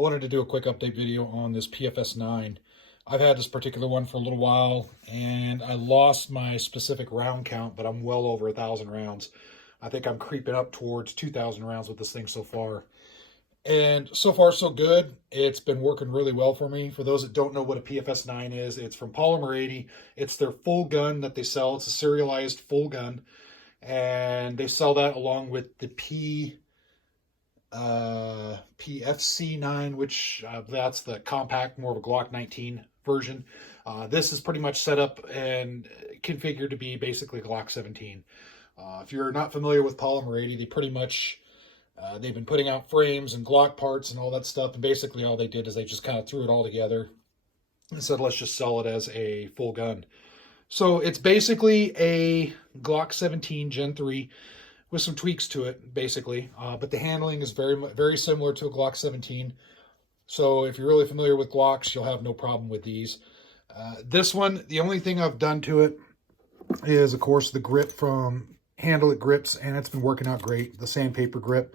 wanted to do a quick update video on this PFS9. I've had this particular one for a little while, and I lost my specific round count, but I'm well over 1,000 rounds. I think I'm creeping up towards 2,000 rounds with this thing so far. And so far, so good. It's been working really well for me. For those that don't know what a PFS9 is, it's from Polymer 80. It's their full gun that they sell. It's a serialized full gun. And they sell that along with the PFS9, which that's the compact, more of a Glock 19 version. This is pretty much set up and configured to be basically Glock 17. If you're not familiar with Polymer 80, they pretty much they've been putting out frames and Glock parts and all that stuff, and basically all they did is they just kind of threw it all together and said, let's just sell it as a full gun. So it's basically a Glock 17 Gen 3 with some tweaks to it, basically. But the handling is very similar to a Glock 17. So if you're really familiar with Glocks, you'll have no problem with these. This one, the only thing I've done to it is, of course, the grip from Handle It Grips, and it's been working out great. The sandpaper grip.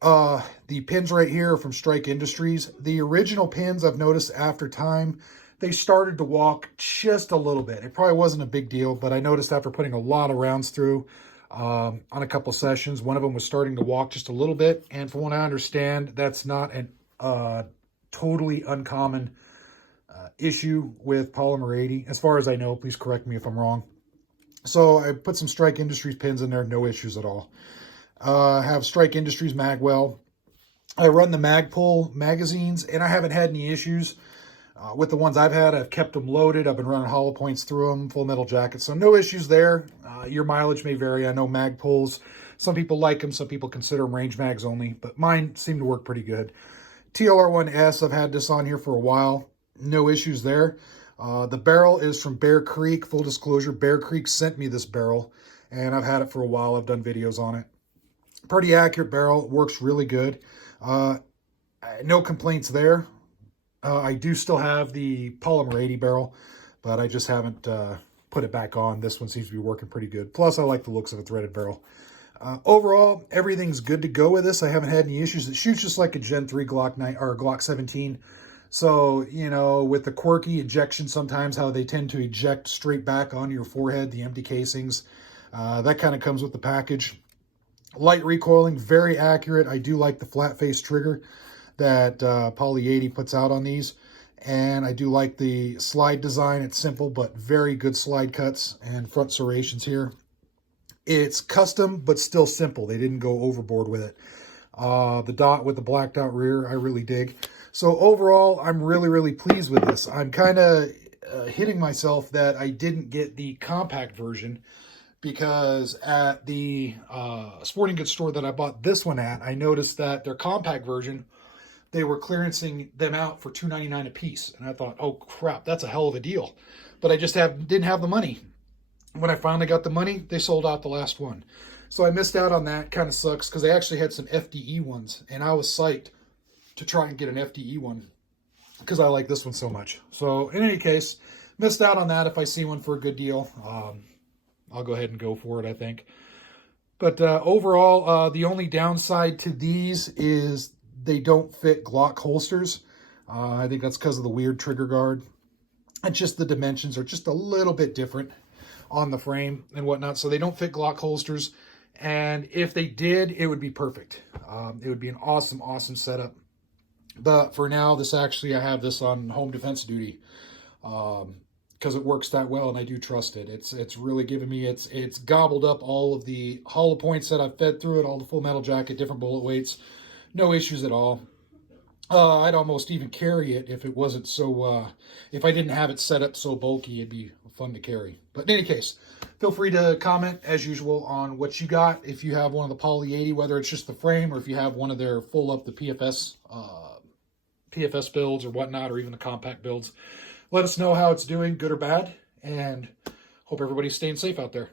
The pins right here are from Strike Industries. The original pins, I've noticed after time, they started to walk just a little bit. It probably wasn't a big deal, but I noticed after putting a lot of rounds through on a couple sessions, one of them was starting to walk just a little bit. And from what I understand, that's not a totally uncommon issue with Polymer 80. As far as I know, please correct me if I'm wrong. So I put some Strike Industries pins in there, no issues at all. I have Strike Industries Magwell. I run the Magpul magazines, and I haven't had any issues. With the ones I've had, I've kept them loaded. I've been running hollow points through them, full metal jackets, so no issues there. Your mileage may vary. I know Magpuls, some people like them, some people consider them range mags only, but mine seem to work pretty good. TLR1S, I've had this on here for a while. No issues there. The barrel is from Bear Creek. Full disclosure, Bear Creek sent me this barrel, and I've had it for a while. I've done videos on it. Pretty accurate barrel. It works really good. No complaints there. I do still have the Polymer 80 barrel, but I just haven't put it back on. This one seems to be working pretty good. Plus, I like the looks of a threaded barrel. Overall, everything's good to go with this. I haven't had any issues. It shoots just like a Gen 3 Glock 9 or Glock 17. So, you know, with the quirky ejection sometimes, how they tend to eject straight back onto your forehead, the empty casings, that kind of comes with the package. Light recoiling, very accurate. I do like the flat face trigger that Poly 80 puts out on these. And I do like the slide design. It's simple, but very good slide cuts and front serrations here. It's custom, but still simple. They didn't go overboard with it. The dot with the blacked out rear, I really dig. So overall, I'm really pleased with this. I'm kind of hitting myself that I didn't get the compact version, because at the sporting goods store that I bought this one at, I noticed that their compact version, they were clearancing them out for $2.99 a piece. And I thought, oh crap, that's a hell of a deal. But I just didn't have the money. When I finally got the money, they sold out the last one. So I missed out on that. Kind of sucks, because they actually had some FDE ones, and I was psyched to try and get an FDE one because I like this one so much. So in any case, missed out on that. If I see one for a good deal, I'll go ahead and go for it, I think. But overall, the only downside to these is they don't fit Glock holsters. I think that's because of the weird trigger guard. And just the dimensions are just a little bit different on the frame and whatnot. So they don't fit Glock holsters. And if they did, it would be perfect. It would be an awesome setup. But for now, I have this on home defense duty because it works that well, and I do trust it. It's really given me, it's gobbled up all of the hollow points that I've fed through it, all the full metal jacket, different bullet weights, no issues at all. I'd almost even carry it if it wasn't so, if I didn't have it set up so bulky, it'd be fun to carry. But in any case, feel free to comment, as usual, on what you got. If you have one of the Poly 80, whether it's just the frame or if you have one of their full up the PFS builds or whatnot, or even the compact builds. Let us know how it's doing, good or bad, and hope everybody's staying safe out there.